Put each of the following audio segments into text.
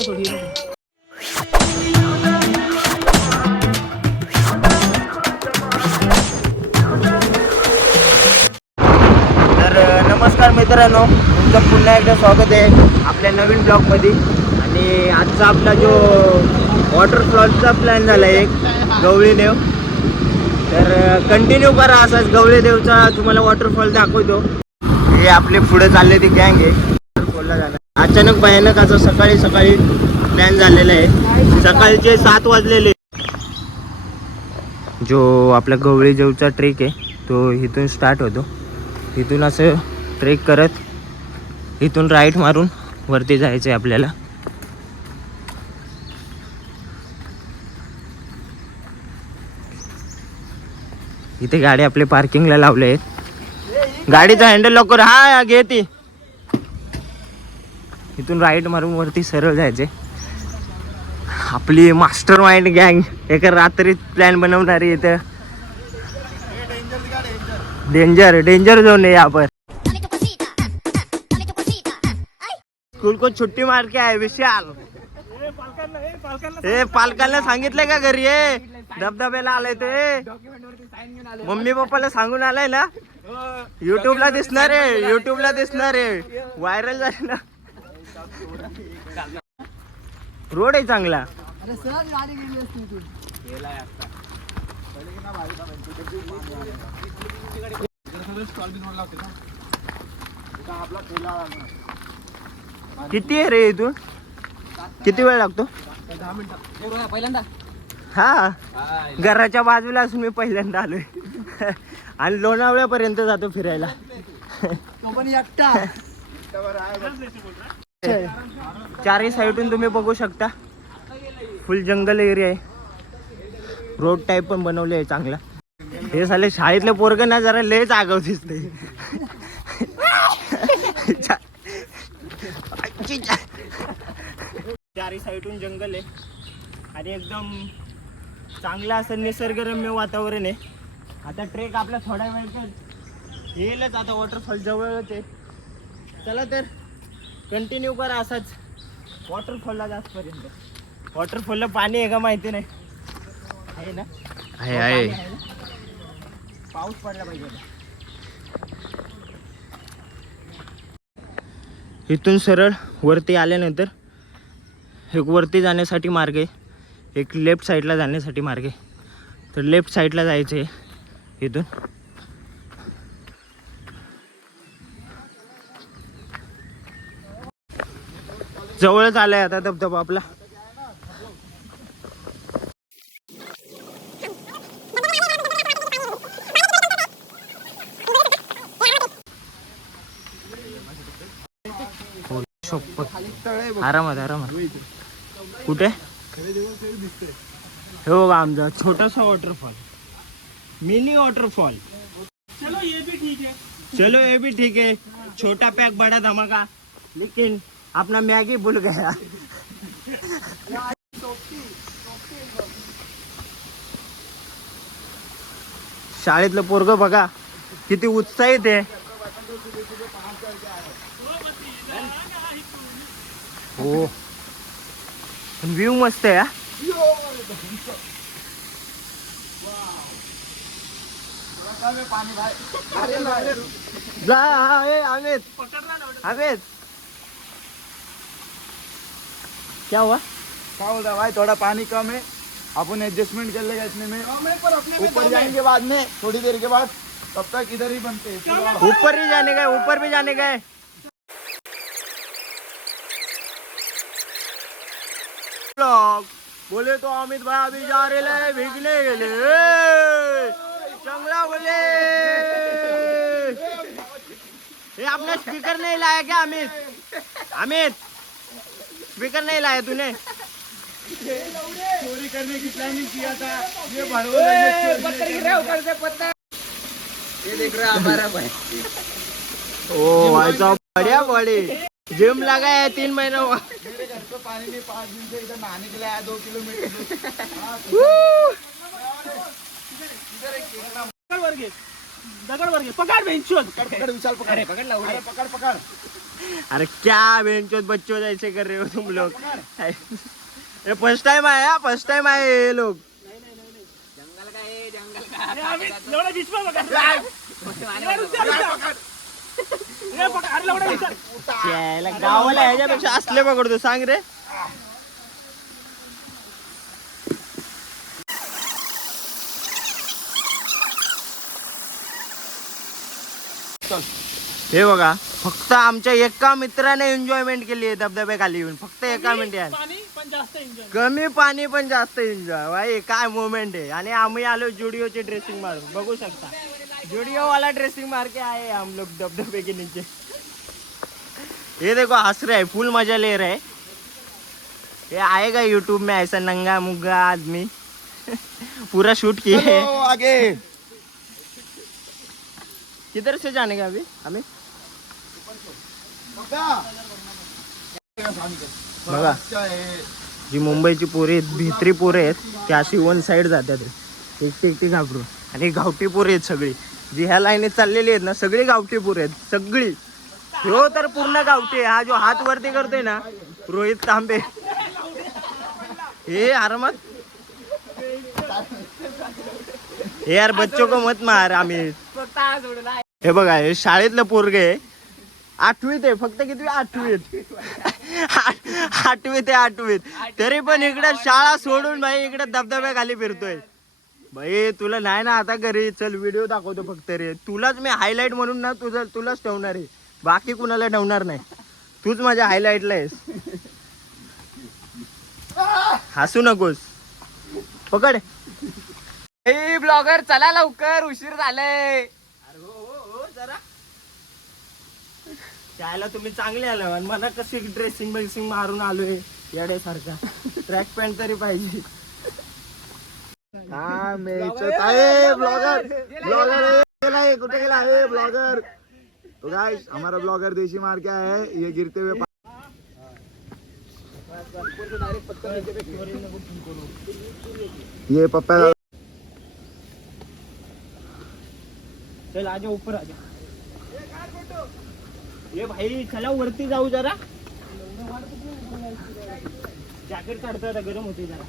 नमस्कार मित्रांनो, तुमचं पुन्हा एकदा स्वागत आहे आपल्या नवीन ब्लॉगमध्ये. आणि आजचा आपला जो वॉटरफॉलचा प्लॅन झाला आहे एक गवळीदेव, तर कंटिन्यू करा असाच गवळीदेवचा तुम्हाला वॉटरफॉल दाखवतो. हे आपले पुढे चालले ती गँग आहे वॉटरफॉलला जाणार. अचानक भयानक असं सकाळी सकाळी प्लॅन झालेला आहे. सकाळचे 7 वाजलेले. जो आपला गवळीदेवचा ट्रेक आहे तो इथून स्टार्ट होतो. इथून असं ट्रेक करत इथून राईट मारून वरती जायचं आहे आपल्याला. इथे गाडी आपले पार्किंगला लावले आहेत. गाडीचा हँडल लवकर हा घे ती. इथून राईट मारून वरती सरळ जायचे. आपली मास्टर माइंड गँग एका रात्रीत प्लॅन बनवणारी इथं. डेंजर जोन है यहाँ पर. स्कूल को छुट्टी मार के आहे विशाल. हे पालकांना सांगितलंय का घरी आहे धबधब्याला आलाय ते. मम्मी पप्पाला सांगून आलाय ना. युट्यूबला दिसणार आहे व्हायरल झाले ना. रोड आहे चांगला. किती आहे रे इथून? किती वेळ लागतो? 10 मिनिटं पहिल्यांदा. हा, घराच्या बाजूला असून मी पहिल्यांदा आलोय. आणि लोणावळ्यापर्यंत जातो फिरायला. तो पण एकटा. चारही साईडून तुम्ही बघू शकता फुल जंगल एरिया आहे. रोड टाईप पण बनवले आहे चांगला. हे साले शाळेतले पोरग ना जरा लयच आगाव दिसते. चारही साईडून जंगल आहे आणि एकदम चांगलं असं निसर्गरम्य वातावरण आहे. आता ट्रेक आपला थोड्या वेळात येईलच. आता वॉटरफॉल जवळच आहे. चला तर कंटिन्यू करा असाच वॉटरफॉलला जातपर्यंत. वॉटरफॉलला पाणी आहे का माहिती नाही. आहे ना? आहे. पाऊस पडला पाहिजे. इथून सरळ वरती आल्यानंतर एक वरती जाण्यासाठी मार्ग आहे, एक लेफ्ट साईडला जाण्यासाठी मार्ग आहे. तर लेफ्ट साईडला जायचं आहे इथून. जवळच आलाय आता धबधबा आपला. आरामात. कुठे हे बघा आमचा छोटासा वॉटरफॉल, मिनी वॉटरफॉल. चलो ये भी ठीक है. छोटा पैक बड़ा धमाका. लेकिन अपना मॅगी भूल गया. शाळेतलं पोरग बघा किती उत्साहित आहे. हो, व्ह्यू मस्त आहे. अमित क्या हुआ? क्या बोल रहा भाई? थोड़ा पानी कम है, अपन एडजस्टमेंट कर लेगा इसमें में ऊपर जाएंगे बाद में थोड़ी देर के बाद. तब तक इधर ही बनते हैं. ऊपर ही जाने का है, ऊपर भी जाने का है. बोले तो अमित भाई अभी जा रहे हैं भीगने के लिए. चंगला बोले ये अपना स्पीकर नहीं लाया क्या अमित? स्पीकर नहीं लाया तूने? चोरी करने की प्लानिंग किया था. ये ये देख रहा हमारा भाई. ओ भाई साहब बढ़िया बड़ी जिम लगा है 3 महीनों. मेरे घर पे पानी नहीं, 5 दिन से इधर नहाने के लिए आया 2 किलोमीटर. दगड वर घे. पकड बेंचोद. पकड विशाल पकड. पकड. अरे क्या बेंचों बच्चों ऐसे कर रहे हो तुम लोग? ये फर्स्ट टाइम आया, फर्स्ट टाइम आए ये लोग. यायला गावाला ह्याच्यापेक्षा असले पकडतो सांग रे. हे बघा फक्त आमच्या एका मित्राने एन्जॉयमेंट केली आहे धबधबे खाली येऊन. फक्त एका मिनिट कमी पाणी पण जास्त एन्जॉय. भाई काय मोमेंट आहे. आणि आम्ही आलो जुडिओची ड्रेसिंग मारून. बघू शकता जुडिओ वाला ड्रेसिंग मार के आए हम लोग धबधबे के नीचे. ये देखो हंस रहे, फुल मजा ले रहे. ये आएगा यूट्यूब में ऐसा नंगा मुंगा आदमी. पूरा शूट किए है. आगे किधर से जाने का अभी हमें? बघा जी मुंबईची पोरे आहेत, भित्री पोरे आहेत, ती अशी वन साइड जातात एकटी एकटी घाबरून. आणि गावठी पोरे आहेत सगळी. जी ह्या लाईनीत चाललेली आहेत ना सगळी गावठी पोरे आहेत सगळी. हो तर पूर्ण गावठी आहे. हा जो हात वरती करतोय ना रोहित तांबे हे आरामात. हे यार बच्चों को मत मार. आम्ही हे बघा हे शाळेतलं पोरग आहे. 8वीत आहे फक्त. किती 8वीत? 8वीत आहे 8वीत. तरी पण इकडे शाळा सोडून भाई इकडे धबधब्या खाली फिरतोय. भाई तुला नाही ना आता घरी चल व्हिडिओ दाखवतो फक्त रे. तुलाच मी हायलाइट म्हणून ना तुलाच ठेवणार आहे. बाकी कुणाला ठेवणार नाही. तूच माझ्या हायलाइटला आहेस. हसू नकोस. पकड. ए ब्लॉगर चला लवकर उशीर झालाय. जरा त्याला तुम्ही चांगले आलो आणि मला कशी ड्रेसिंग बेसिंग मारून आलोय येड्यासारखा. ट्रॅक पॅन्ट तरी पाहिजे. ब्लॉगर कुठे गेला है ब्लॉगर? तो गाइस हमारा ब्लॉगर देशी मार क्या है ये गिरते हुए ये पप्पा. चल आजा ऊपर आजा. ये भाई चला वरती जाऊ जरा. जॅकेट काढतो आता गरम होते जरा.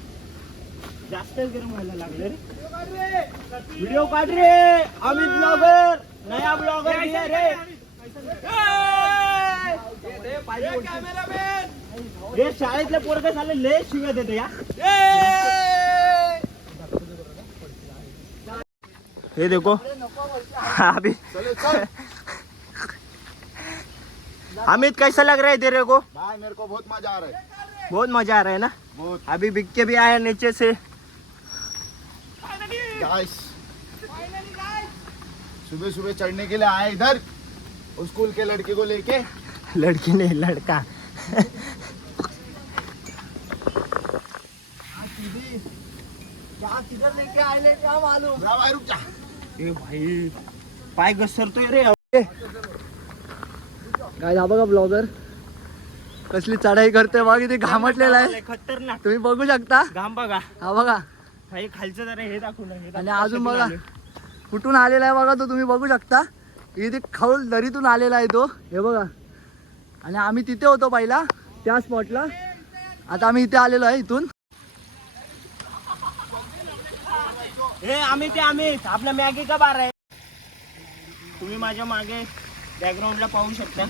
जास्तच गरम व्हायला लागले रे. व्हिडिओ काढ रे अमित ब्लॉगर. नया ब्लॉगर रे. हे शाळेतले पोरग झाले लय शिव्या देते या. हे देखो अभी अमित कैसा लग रहा है तेरे को? भाई मेरे को बहुत मजा आ रहा है. बहुत मजा आ रहा है ना. बहुत. अभी बिक के भी आया नीचे से. गाइस सुबह सुबह चढ़ने के लिए आए इधर स्कूल के लड़के को लेके. लड़की नहीं लड़का. किधर लेके आए क्या मालूम. रुक जा. ए भाई पाय घसरतोय रे. काय हा बघा ब्लॉगर कसली चढाई करते बघा. किती घामटलेला आहे खतरनाक. तुम्ही बघू शकता. घाम बघा. हा बघा भाई खालचं जरा हे दाखवू ना. आणि अजून बघा कुठून आलेला आहे बघा तो. तुम्ही बघू शकता इथे खौल दरीतून आलेला आहे तो. हे बघा. आणि आम्ही तिथे होतो पहिला त्या स्पॉटला. आता आम्ही इथे आलेलो आहे इथून. हे आम्ही आपला मॅगी का बार आहे. तुम्ही माझ्या मागे बॅकग्राऊंडला पाहू शकता.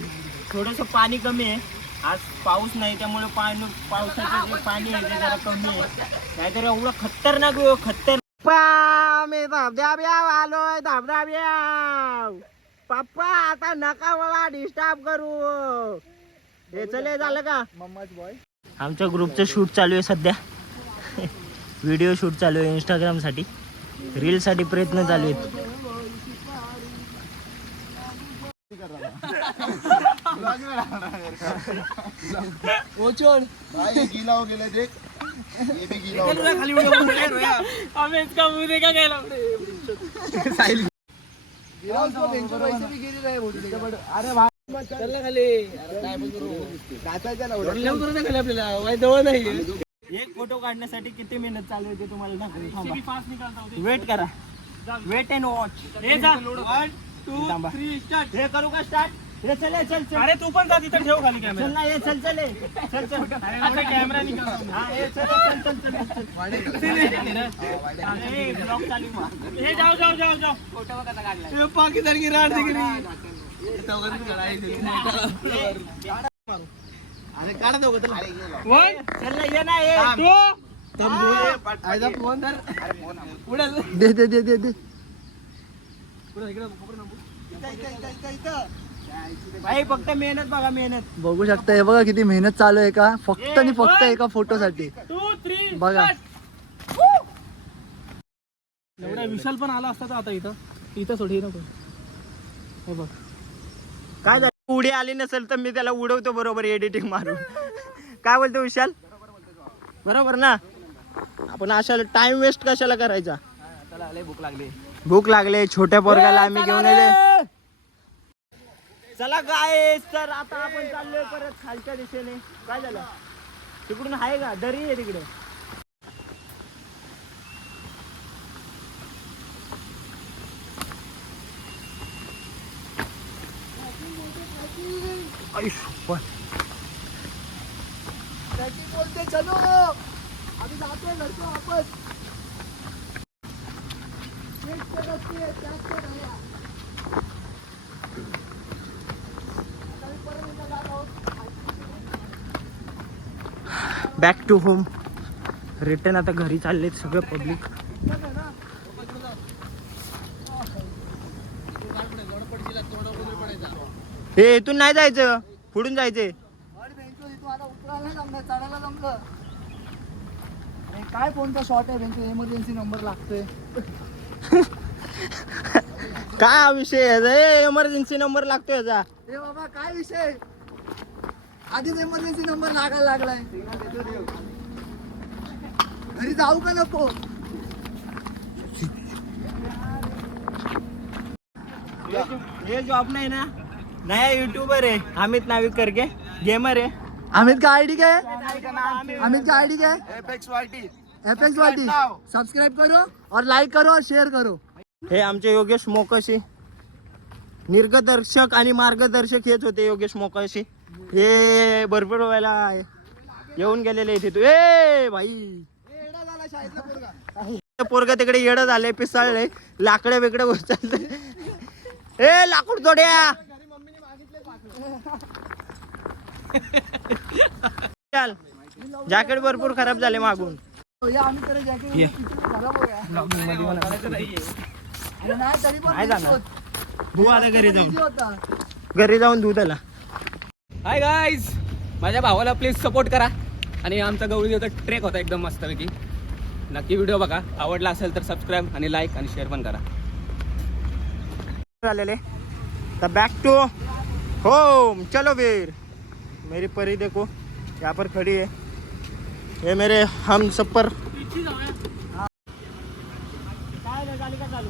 थोडंसं पाणी कमी आहे. आज पाऊस नाही त्यामुळे पावसाचं जे पाणी आहे ते जरा कमी आहे. नाहीतर एवढं खतरनाक मी धबधब्या आलोय धबधब्या. पप्पा आता नका मला डिस्टर्ब करू. हे चले झालं का मम्माच बॉय. आमच्या ग्रुपचं शूट चालू आहे सध्या. व्हिडिओ शूट चालू आहे इंस्टाग्राम साठी. रील साठी प्रयत्न चालू आहेत. ओचोड भाई ये गीला हो गया देख. ये भी गीला हो गया. हमें इसका मुंह देखा गेला. अरे भाई चल ना खाली. काय आपल्याला नाही. एक फोटो काढण्यासाठी किती मेहनत चालू आहे ते तुम्हाला दाखवतो. वेट करा. Wait and watch. 1 2 3 स्टार्ट. हे करू का स्टार्ट. ये चल ये चल चल अरे तू पण जा तिथं ठेव खाली कॅमेरा. चल ना ये चल चल ये. चल चल अरे एवढा कॅमेरा निघाला. हा ये चल चल चल चल चल. अरे ब्लॉग चालू आहे. हे जाओ जाओ जाओ जाओ. ये पाकिस्तान की राड दिख रही अरे काढ दो वन चल ना ये ना ये. टू फोन धर उडल दे दे दे दे दे भाई फक्त मेहनत बघा मेहनत. बघू शकता हे बघा किती मेहनत चालू आहे का फक्त आणि फक्त एका फोटोसाठी 2 3 बघा. एवढा विशाल पण आला असता तर आता इथं सोडी नको. हे बघ काय झालं उडी आली नसेल तर मी त्याला उडवतो बरोबर एडिटिंग मारून. काय बोलतो विशाल बरोबर ना. आपण अशा टाइम वेस्ट कशाला करायचा. भूक लागले छोट्या पोरगाला आम्ही घेऊन येले. चला काय तर आता आपण चाललोय परत खालच्या दिशेने. काय झालं तिकडून आहे का दरी आहे तिकडे. बोलते चलो आम्ही जातोय लढतो वापस. Back to home return. आता घरी चाललेत सगळं पब्लिक. हे इथून नाही जायचं पुढून जायचे. चढायला जमलं. अरे काय फोनचा शॉर्ट आहे बेंचो एमर्जन्सी नंबर लागतोय. काय हा विषय आहे एमर्जन्सी नंबर लागतोय याचा. ए बाबा काय विषय आधीच एमर्जन्सी नंबर लागायला लागलाय. घरी जाऊ का नको. ये जॉब नाही ना. नया यूट्यूबर है अमित नाविक करके गेमर है. अमित का आईडी क्या है. अमित का आईडी क्या है. एपेक्स वाईटी एपेक्स वाटी. सब्सक्राइब करो और लाइक करो और शेअर करो. हे आमचे योगेश मोकाशी निर्गदर्शक आणि मार्गदर्शक हेच होते योगेश मोकाशी. हे भरपूर वेळेला येऊन गेलेले इथे. तू ए भाई पोरग तिकडे येडं झाले पिसाळले लाकडे बिकडे उचलले. ए लाकूड तोड्या चल. जॅकेट भरपूर खराब झाले मागून. ये आम्ही तेरे जॅकेट खराब हो गया. अरे नाही तरी पण नाही जाणार. धू आता घरी जाऊन. easy होता. घरी जाऊन धू त्याला. हाय गाईज, माझ्या भावाला प्लीज सपोर्ट करा. आणि आमचा गवळी होता ट्रेक होता एकदम मस्तपैकी. नक्की व्हिडिओ बघा. आवडला असेल तर सबस्क्राईब आणि लाईक आणि शेअर पण करा. झालेले तर बॅक टू होम. चलो वीर मेरी परी देखो यहाँ पर खड़ी है. ये मेरे हम सफर. काय गाडी का चालू